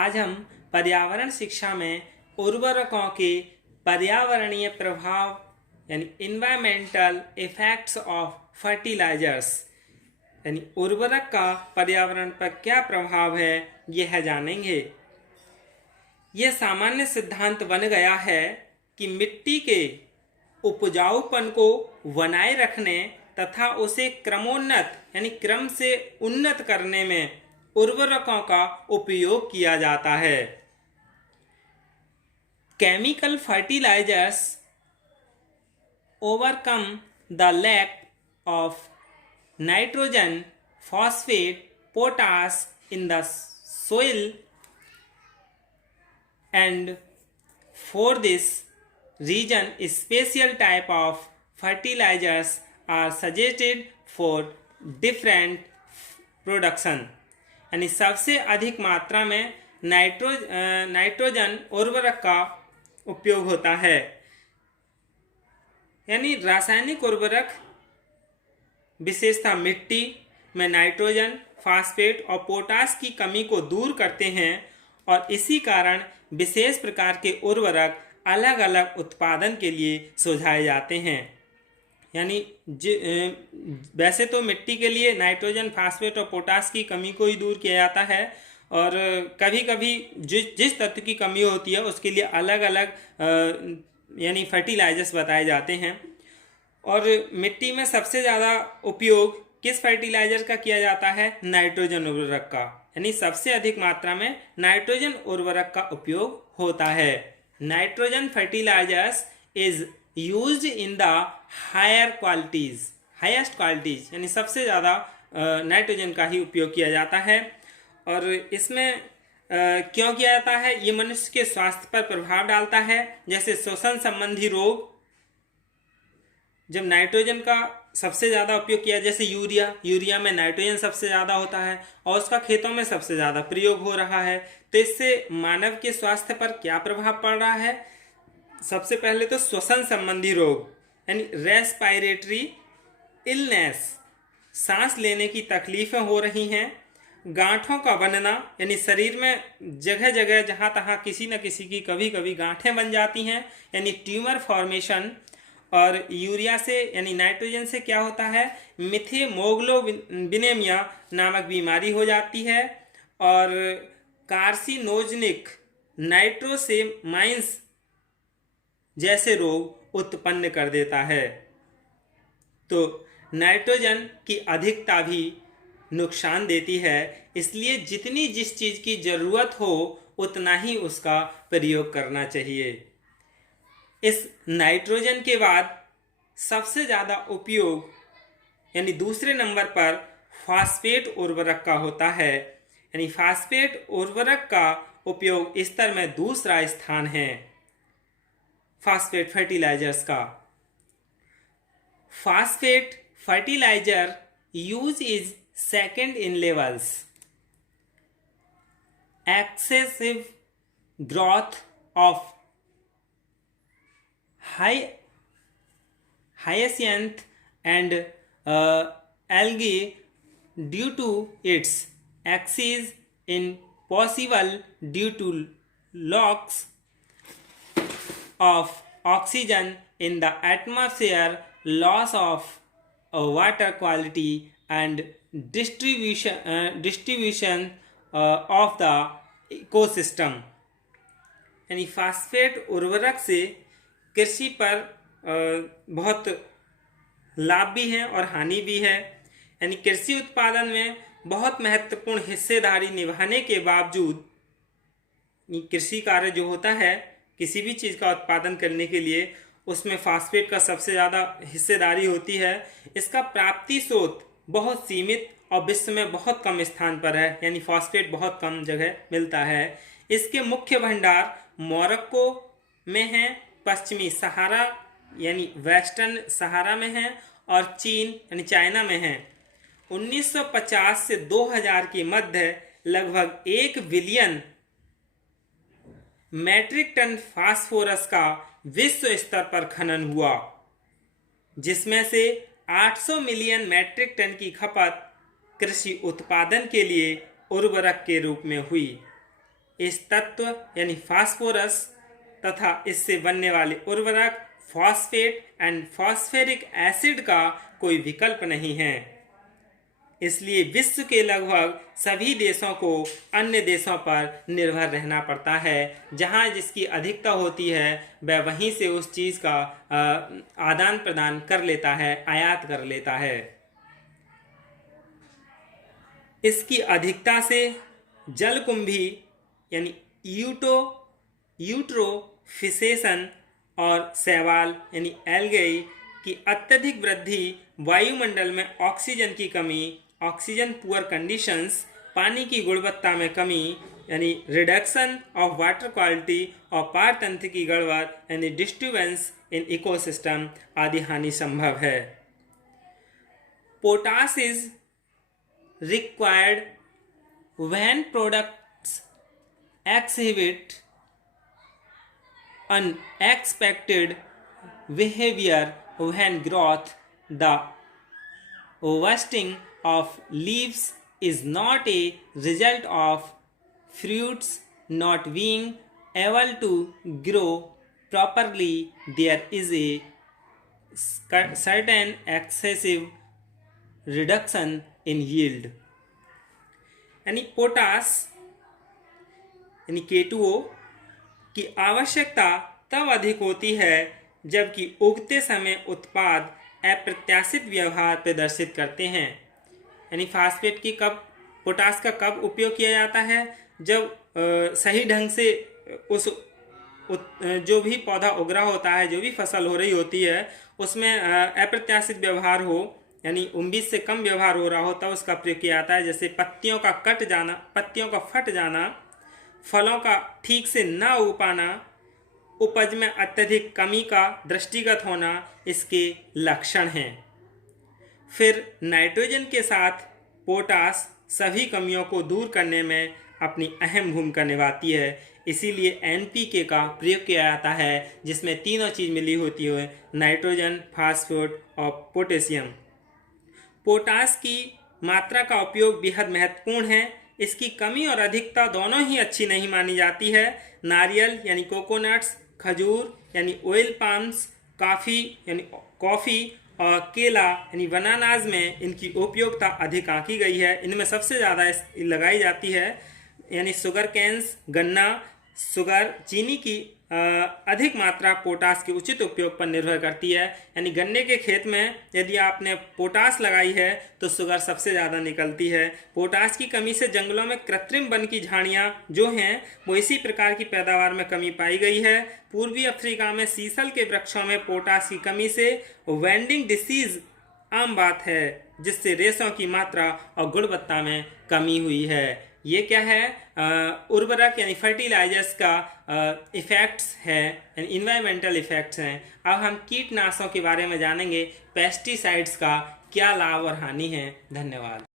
आज हम पर्यावरण शिक्षा में उर्वरकों के पर्यावरणीय प्रभाव यानी इन्वायरमेंटल इफेक्ट्स ऑफ फर्टिलाइजर्स यानी उर्वरक का पर्यावरण पर क्या प्रभाव है यह जानेंगे। यह सामान्य सिद्धांत बन गया है कि मिट्टी के उपजाऊपन को बनाए रखने तथा उसे क्रमोन्नत यानी क्रम से उन्नत करने में उर्वरकों का उपयोग किया जाता है। Chemical fertilizers overcome the lack of nitrogen, phosphate, potash in the soil, and for this reason special type of fertilizers are suggested for different production। यानी सबसे अधिक मात्रा में नाइट्रोजन उर्वरक का उपयोग होता है। यानी रासायनिक उर्वरक विशेषता मिट्टी में नाइट्रोजन, फास्फेट और पोटाश की कमी को दूर करते हैं और इसी कारण विशेष प्रकार के उर्वरक अलग अलग उत्पादन के लिए सुझाए जाते हैं। यानी वैसे तो मिट्टी के लिए नाइट्रोजन, फास्फेट और पोटाश की कमी को ही दूर किया जाता है और कभी कभी जिस तत्व की कमी होती है उसके लिए अलग अलग यानी फर्टिलाइजर्स बताए जाते हैं। और मिट्टी में सबसे ज़्यादा उपयोग किस फर्टिलाइजर का किया जाता है? नाइट्रोजन उर्वरक का। यानी सबसे अधिक मात्रा में नाइट्रोजन उर्वरक का उपयोग होता है। Nitrogen fertilizers is used in the highest qualities यानी सबसे ज़्यादा नाइट्रोजन का ही उपयोग किया जाता है। और इसमें क्यों किया जाता है? ये मनुष्य के स्वास्थ्य पर प्रभाव डालता है, जैसे श्वसन संबंधी रोग। जब नाइट्रोजन का सबसे ज़्यादा उपयोग किया, जैसे यूरिया में नाइट्रोजन सबसे ज़्यादा होता है और उसका खेतों में सबसे ज़्यादा प्रयोग हो रहा है, तो इससे मानव के स्वास्थ्य पर क्या प्रभाव पड़ रहा है? सबसे पहले तो श्वसन संबंधी रोग यानी रेस्पिरेटरी इलनेस, सांस लेने की तकलीफें हो रही हैं। गांठों का बनना यानी शरीर में जगह जगह जहाँ तहाँ किसी न किसी की कभी कभी गांठें बन जाती हैं, यानी ट्यूमर फॉर्मेशन। और यूरिया से यानी नाइट्रोजन से क्या होता है? मिथेमोग्लोबिनेमिया नामक बीमारी हो जाती है और कार्सिनोजेनिक नाइट्रोसेमाइंस जैसे रोग उत्पन्न कर देता है। तो नाइट्रोजन की अधिकता भी नुकसान देती है, इसलिए जितनी जिस चीज़ की ज़रूरत हो उतना ही उसका प्रयोग करना चाहिए। इस नाइट्रोजन के बाद सबसे ज़्यादा उपयोग यानी दूसरे नंबर पर फास्फेट उर्वरक का होता है। यानी फास्फेट उर्वरक का उपयोग स्तर में दूसरा स्थान है फास्फेट फर्टिलाइजर्स का। Phosphate fertilizer use is second in levels. Excessive growth of hyacinth and algae due to its axis in possible due to loss of oxygen in the atmosphere, loss of water quality and distribution of the ecosystem। यानी phosphate उर्वरक से कृषि पर बहुत लाभ भी है और हानि भी है। यानी कृषि उत्पादन में बहुत महत्वपूर्ण हिस्सेदारी निभाने के बावजूद कृषि कार्य जो होता है किसी भी चीज़ का उत्पादन करने के लिए, उसमें फास्फेट का सबसे ज़्यादा हिस्सेदारी होती है। इसका प्राप्ति स्रोत बहुत सीमित और विश्व में बहुत कम स्थान पर है, यानी फास्फेट बहुत कम जगह मिलता है। इसके मुख्य भंडार मोरक्को में हैं, पश्चिमी सहारा यानी वेस्टर्न सहारा में हैं और चीन यानी चाइना में हैं। 1950 से 2000 के मध्य लगभग 1 बिलियन मैट्रिक टन फास्फोरस का विश्व स्तर पर खनन हुआ, जिसमें से 800 मिलियन मैट्रिक टन की खपत कृषि उत्पादन के लिए उर्वरक के रूप में हुई। इस तत्व यानी फास्फोरस तथा इससे बनने वाले उर्वरक फॉस्फेट एंड फॉस्फेरिक एसिड का कोई विकल्प नहीं है। इसलिए विश्व के लगभग सभी देशों को अन्य देशों पर निर्भर रहना पड़ता है। जहां जिसकी अधिकता होती है वह वहीं से उस चीज़ का आदान प्रदान कर लेता है, आयात कर लेता है। इसकी अधिकता से जलकुंभी यानी यूट्रोफिसेशन और शैवाल यानी एल्गेई की अत्यधिक वृद्धि, वायुमंडल में ऑक्सीजन की कमी, ऑक्सीजन पुअर कंडीशंस, पानी की गुणवत्ता में कमी यानी रिडक्शन ऑफ वाटर क्वालिटी और पारतंत्र की गड़बड़ यानी डिस्टर्बेंस इन इकोसिस्टम आदि हानि संभव है। Potash is required when products exhibit unexpected behavior when growth. The wasting of leaves is not a result of fruits not being able to grow properly. There is a certain excessive reduction in yield. यानी potash यानी K2O की आवश्यकता तब अधिक होती है जबकि उगते समय उत्पाद अप्रत्याशित व्यवहार प्रदर्शित करते हैं। यानी फास्फेट की पोटास का कब उपयोग किया जाता है? जब सही ढंग से जो भी पौधा उग रहा होता है, जो भी फसल हो रही होती है, उसमें अप्रत्याशित व्यवहार हो यानी उम्मीद से कम व्यवहार हो रहा होता है, उसका प्रयोग किया जाता है। जैसे पत्तियों का कट जाना, पत्तियों का फट जाना, फलों का ठीक से ना उग पाना, उपज में अत्यधिक कमी का दृष्टिगत होना इसके लक्षण हैं। फिर नाइट्रोजन के साथ पोटास सभी कमियों को दूर करने में अपनी अहम भूमिका निभाती है। इसीलिए NPK का प्रयोग किया जाता है, जिसमें तीनों चीज़ मिली होती है, नाइट्रोजन, फास्फोरस और पोटेशियम। पोटास की मात्रा का उपयोग बेहद महत्वपूर्ण है। इसकी कमी और अधिकता दोनों ही अच्छी नहीं मानी जाती है। नारियल यानी कोकोनट्स, खजूर यानी ऑयल पाम्स, काफ़ी यानी कॉफ़ी और केला यानी बनानाज में इनकी उपयोगिता अधिक आंकी गई है। इनमें सबसे ज़्यादा लगाई जाती है। यानी शुगर कैन्स, गन्ना, शुगर, चीनी की अधिक मात्रा पोटास के उचित उपयोग पर निर्भर करती है। यानी गन्ने के खेत में यदि आपने पोटास लगाई है तो शुगर सबसे ज़्यादा निकलती है। पोटास की कमी से जंगलों में कृत्रिम वन की झाड़ियाँ जो हैं वो इसी प्रकार की पैदावार में कमी पाई गई है। पूर्वी अफ्रीका में सीसल के वृक्षों में पोटास की कमी से वेंडिंग डिसीज आम बात है, जिससे रेशों की मात्रा और गुणवत्ता में कमी हुई है। ये क्या है? उर्वरक यानी फर्टिलाइजर्स का इफ़ेक्ट्स है, यानी इन्वायरमेंटल इफ़ेक्ट्स हैं। अब हम कीटनाशकों के बारे में जानेंगे, पेस्टिसाइड्स का क्या लाभ और हानि है। धन्यवाद।